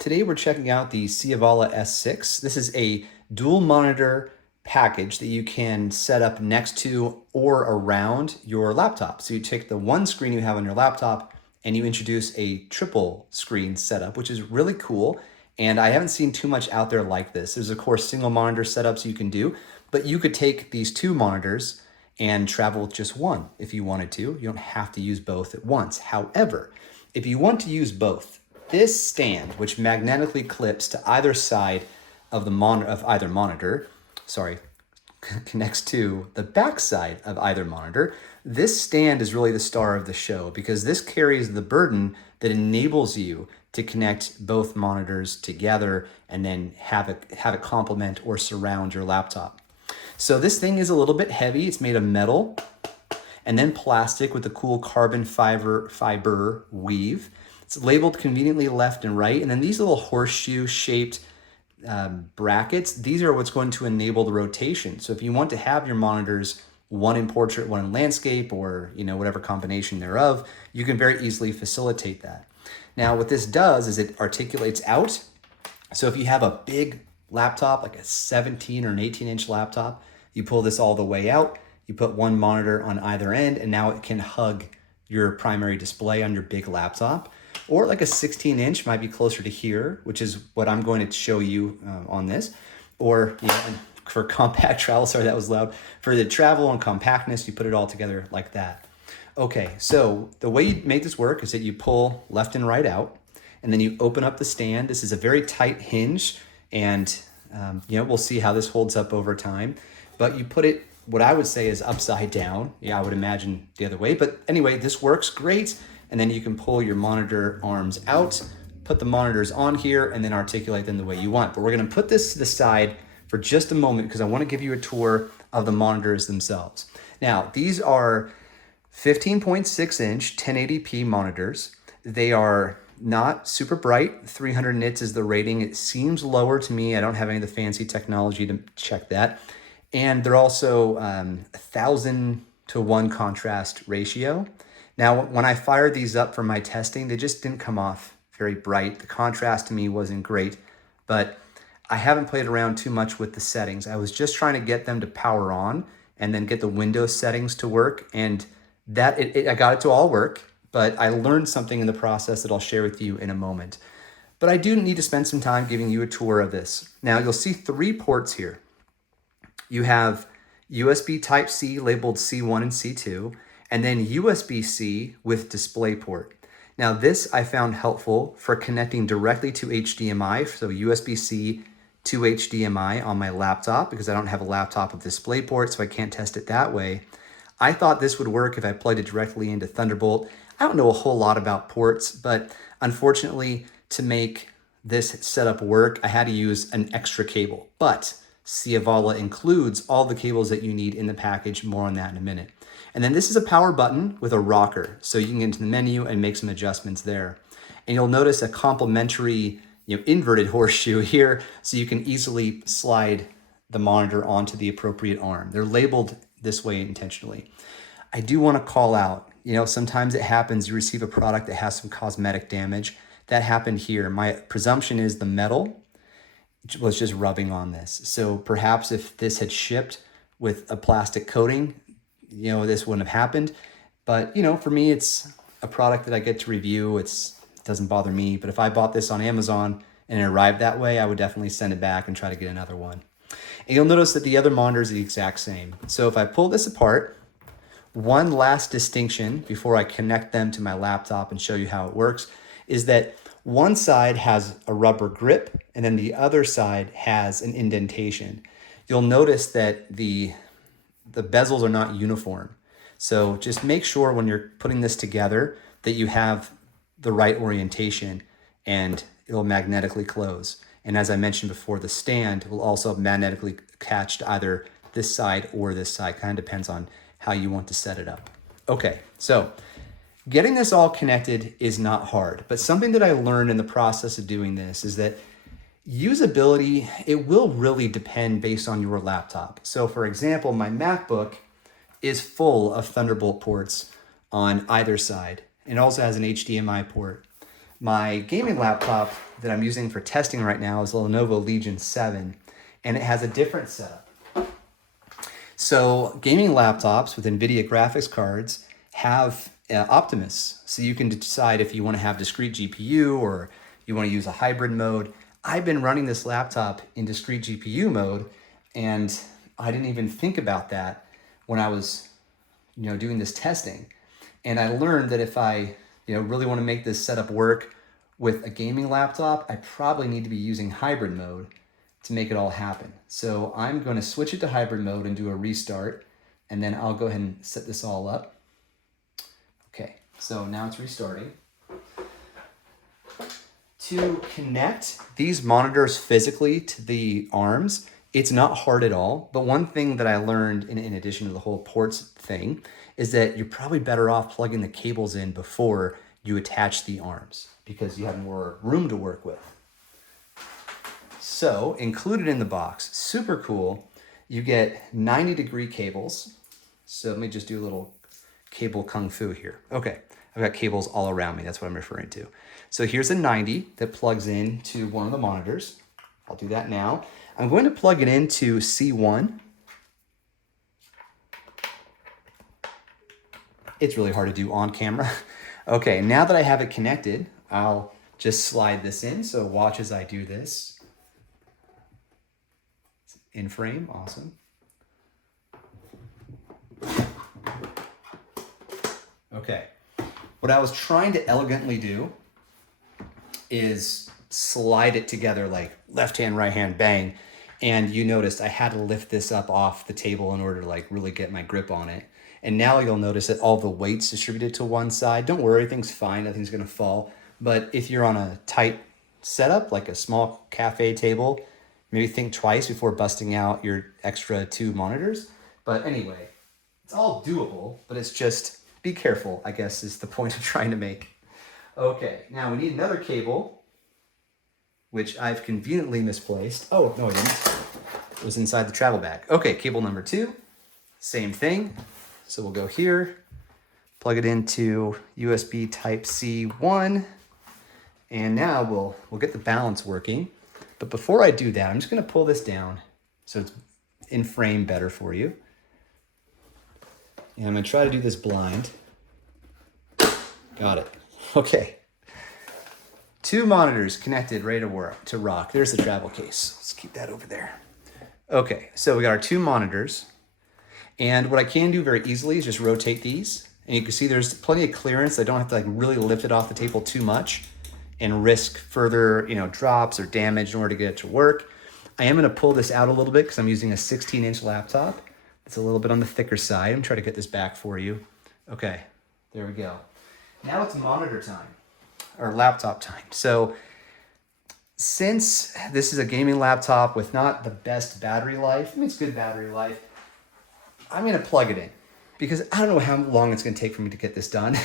Today we're checking out the Siaviala S6. This is a dual monitor package that you can set up next to or around your laptop. So you take the one screen you have on your laptop and you introduce a triple screen setup, which is really cool. And I haven't seen too much out there like this. There's of course single monitor setups you can do, but you could take these two monitors and travel with just one if you wanted to. You don't have to use both at once. However, if you want to use both, this stand, which magnetically clips to either side of the either monitor, connects to the back side of either monitor. This stand is really the star of the show because this carries the burden that enables you to connect both monitors together and then have it complement or surround your laptop. So this thing is a little bit heavy. It's made of metal and then plastic with a cool carbon fiber weave. It's labeled conveniently left and right. And then these little horseshoe shaped brackets, these are what's going to enable the rotation. So if you want to have your monitors, one in portrait, one in landscape, or whatever combination thereof, you can very easily facilitate that. Now what this does is it articulates out. So if you have a big laptop, like a 17 or an 18-inch laptop, you pull this all the way out, you put one monitor on either end, and now it can hug your primary display on your big laptop. Or like a 16-inch might be closer to here, which is what I'm going to show you on this. Or for compact travel, sorry that was loud. For the travel and compactness, you put it all together like that. Okay, so the way you make this work is that you pull left and right out, and then you open up the stand. This is a very tight hinge, and we'll see how this holds up over time. But you put it, what I would say is upside down. Yeah, I would imagine the other way. But anyway, this works great. And then you can pull your monitor arms out, put the monitors on here, and then articulate them the way you want. But we're gonna put this to the side for just a moment because I wanna give you a tour of the monitors themselves. Now, these are 15.6-inch 1080p monitors. They are not super bright. 300 nits is the rating. It seems lower to me. I don't have any of the fancy technology to check that. And they're also 1,000:1 contrast ratio. Now, when I fired these up for my testing, they just didn't come off very bright. The contrast to me wasn't great, but I haven't played around too much with the settings. I was just trying to get them to power on and then get the Windows settings to work, and I got it to all work, but I learned something in the process that I'll share with you in a moment. But I do need to spend some time giving you a tour of this. Now, you'll see 3 ports here. You have USB Type-C labeled C1 and C2, and then USB-C with DisplayPort. Now this I found helpful for connecting directly to HDMI, so USB-C to HDMI on my laptop because I don't have a laptop with DisplayPort, so I can't test it that way. I thought this would work if I plugged it directly into Thunderbolt. I don't know a whole lot about ports, but unfortunately to make this setup work, I had to use an extra cable. But Siaviala includes all the cables that you need in the package. More on that in a minute. And then this is a power button with a rocker, so you can get into the menu and make some adjustments there. And you'll notice a complementary inverted horseshoe here, so you can easily slide the monitor onto the appropriate arm. They're labeled this way intentionally. I do want to call out, sometimes it happens you receive a product that has some cosmetic damage. That happened here. My presumption is the metal was just rubbing on this. So perhaps if this had shipped with a plastic coating, this wouldn't have happened. But, for me, it's a product that I get to review. It doesn't bother me. But if I bought this on Amazon and it arrived that way, I would definitely send it back and try to get another one. And you'll notice that the other monitor is the exact same. So if I pull this apart, one last distinction before I connect them to my laptop and show you how it works is that one side has a rubber grip and then the other side has an indentation. You'll notice that the bezels are not uniform. So just make sure when you're putting this together that you have the right orientation and it'll magnetically close. And as I mentioned before, the stand will also magnetically attach to either this side or this side. Kind of depends on how you want to set it up. Okay, so getting this all connected is not hard, but something that I learned in the process of doing this is that usability, it will really depend based on your laptop. So for example, my MacBook is full of Thunderbolt ports on either side and also has an HDMI port. My gaming laptop that I'm using for testing right now is a Lenovo Legion 7, and it has a different setup. So gaming laptops with NVIDIA graphics cards have Optimus. So you can decide if you want to have discrete GPU or you want to use a hybrid mode. I've been running this laptop in discrete GPU mode, and I didn't even think about that when I was, doing this testing. And I learned that if I, really want to make this setup work with a gaming laptop, I probably need to be using hybrid mode to make it all happen. So I'm going to switch it to hybrid mode and do a restart, and then I'll go ahead and set this all up. Okay, so now it's restarting. To connect these monitors physically to the arms, it's not hard at all. But one thing that I learned in addition to the whole ports thing is that you're probably better off plugging the cables in before you attach the arms because you have more room to work with. So included in the box, super cool, you get 90-degree cables. So let me just do a little cable kung fu here. Okay, I've got cables all around me. That's what I'm referring to. So here's a 90 that plugs into one of the monitors. I'll do that now. I'm going to plug it into C1. It's really hard to do on camera. Okay, now that I have it connected, I'll just slide this in. So watch as I do this. In frame, awesome. Okay, what I was trying to elegantly do is slide it together like left hand, right hand, bang. And you noticed I had to lift this up off the table in order to like really get my grip on it. And now you'll notice that all the weight's distributed to one side. Don't worry, everything's fine, nothing's gonna fall. But if you're on a tight setup, like a small cafe table, maybe think twice before busting out your extra 2 monitors. But anyway, it's all doable, but it's just be careful, I guess, is the point I'm trying to make. Okay, now we need another cable, which I've conveniently misplaced. Oh, no, I didn't. It was inside the travel bag. Okay, cable number 2, same thing. So we'll go here, plug it into USB Type-C 1, and now we'll get the balance working. But before I do that, I'm just gonna pull this down so it's in frame better for you. And I'm gonna try to do this blind. Got it. Okay. 2 monitors connected, ready to work, to rock. There's the travel case. Let's keep that over there. Okay, so we got our 2 monitors. And what I can do very easily is just rotate these. And you can see there's plenty of clearance. I don't have to like really lift it off the table too much and risk further, drops or damage in order to get it to work. I am gonna pull this out a little bit because I'm using a 16-inch laptop. It's a little bit on the thicker side. I'm trying to get this back for you. Okay, there we go. Now it's monitor time, or laptop time. So since this is a gaming laptop with not the best battery life, it's good battery life, I'm gonna plug it in because I don't know how long it's gonna take for me to get this done.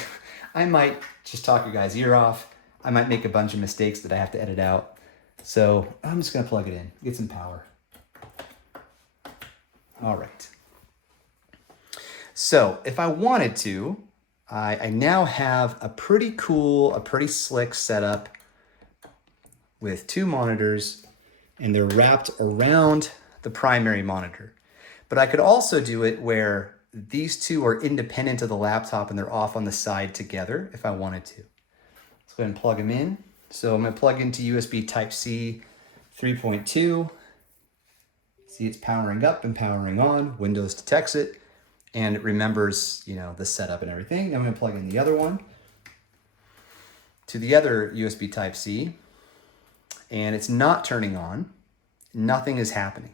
I might just talk your guys' ear off. I might make a bunch of mistakes that I have to edit out. So I'm just gonna plug it in, get some power. All right. So if I wanted to, I now have a pretty cool, a pretty slick setup with 2 monitors, and they're wrapped around the primary monitor. But I could also do it where these 2 are independent of the laptop and they're off on the side together if I wanted to. Let's go ahead and plug them in. So I'm gonna plug into USB Type-C 3.2. See, it's powering up and powering on. Windows detects it and it remembers, the setup and everything. Now I'm gonna plug in the other one to the other USB Type-C, and it's not turning on. Nothing is happening.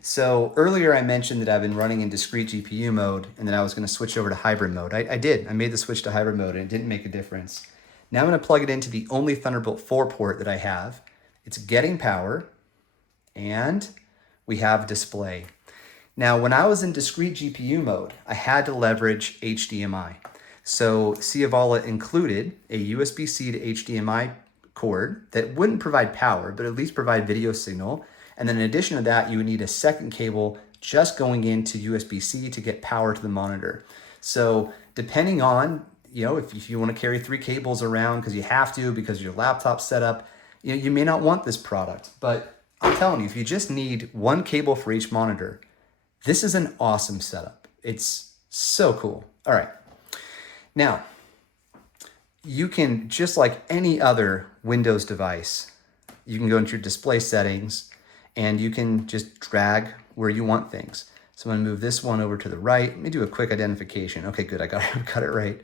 So earlier I mentioned that I've been running in discrete GPU mode and that I was gonna switch over to hybrid mode. I did, I made the switch to hybrid mode and it didn't make a difference. Now I'm gonna plug it into the only Thunderbolt 4 port that I have. It's getting power and we have display. Now, when I was in discrete GPU mode, I had to leverage HDMI. So Siaviala included a USB-C to HDMI cord that wouldn't provide power, but at least provide video signal. And then in addition to that, you would need a second cable just going into USB-C to get power to the monitor. So depending on if you want to carry 3 cables around because you have to, because your laptop's set up, you may not want this product. But I'm telling you, if you just need 1 cable for each monitor, this is an awesome setup. It's so cool. All right. Now, you can, just like any other Windows device, you can go into your display settings and you can just drag where you want things. So I'm gonna move this one over to the right. Let me do a quick identification. Okay, good, I got it right.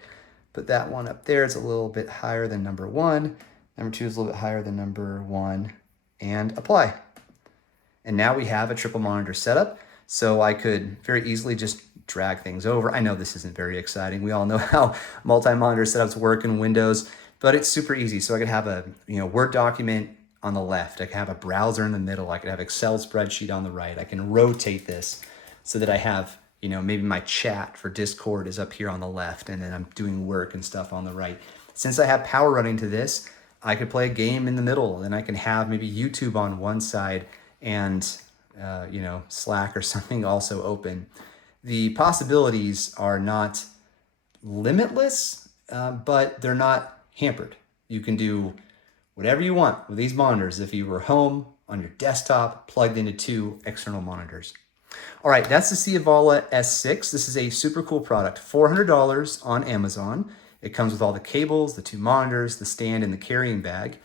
Put that one up there. It's a little bit higher than number 1. Number 2 is a little bit higher than number 1, and apply. And now we have a triple monitor setup. So I could very easily just drag things over. I know this isn't very exciting. We all know how multi-monitor setups work in Windows, but it's super easy. So I could have a Word document on the left. I could have a browser in the middle. I could have Excel spreadsheet on the right. I can rotate this so that I have, maybe my chat for Discord is up here on the left, and then I'm doing work and stuff on the right. Since I have power running to this, I could play a game in the middle, and I can have maybe YouTube on one side and Slack or something also open. The possibilities are not limitless, but they're not hampered. You can do whatever you want with these monitors if you were home on your desktop plugged into 2 external monitors. All right, that's the Siaviala S6. This is a super cool product, $400 on Amazon. It comes with all the cables, the 2 monitors, the stand, and the carrying bag.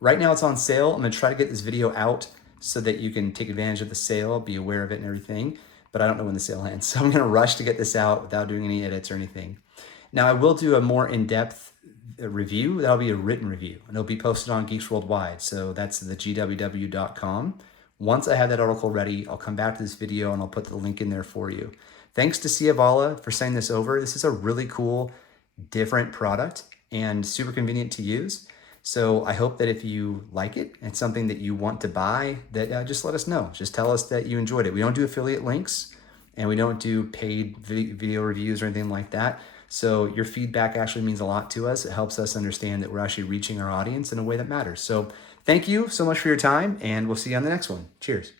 Right now it's on sale. I'm gonna try to get this video out so that you can take advantage of the sale, be aware of it and everything, but I don't know when the sale ends. So I'm gonna rush to get this out without doing any edits or anything. Now I will do a more in-depth review. That'll be a written review, and it'll be posted on Geeks Worldwide. So that's the gww.com. Once I have that article ready, I'll come back to this video and I'll put the link in there for you. Thanks to Siaviala for sending this over. This is a really cool, different product and super convenient to use. So I hope that if you like it and it's something that you want to buy, that just let us know. Just tell us that you enjoyed it. We don't do affiliate links and we don't do paid video reviews or anything like that. So your feedback actually means a lot to us. It helps us understand that we're actually reaching our audience in a way that matters. So thank you so much for your time, and we'll see you on the next one. Cheers.